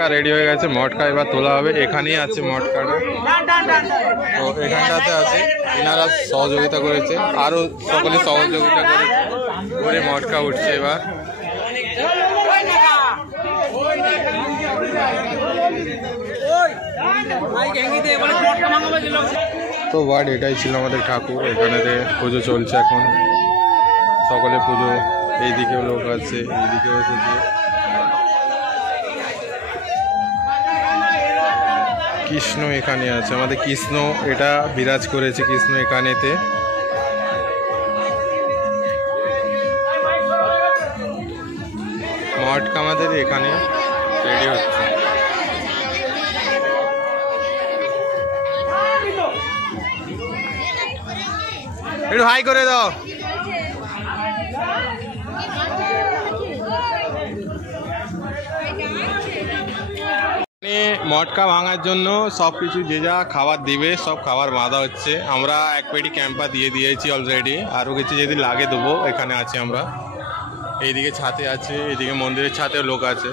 মটকা ready হয়ে গেছে, মটকা এবার তোলা হবে। এখানেই আছে মটকাটা, তো এখানটাতে আছে, এনারা সহযোগিতা করেছে, আরও সকলে সহযোগিতা করেছে করে মটকা উঠছে এবার। তো বাট এটাই ছিল আমাদের ঠাকুর, এখানেতে পুজো চলছে এখন, সকলে পুজো, এইদিকেও লোক আছে, এইদিকেও এসেছে। কৃষ্ণ এখানে আছে, আমাদের কৃষ্ণ এটা বিরাজ করেছে, কৃষ্ণ এখানেতে। মটকা আমাদের এখানে রেডি হচ্ছে। একটু হাই করে দাও। মটকা ভাঙার জন্য সব কিছু যে যা খাবার দিবে সব খাবার বাঁধা হচ্ছে। আমরা এক পেটি ক্যাম্পা দিয়ে দিয়েছি অলরেডি, আরও কিছু যদি লাগে দেবো। এখানে আছি আমরা, এইদিকে ছাতে আছে, এইদিকে মন্দিরের ছাতেও লোক আছে।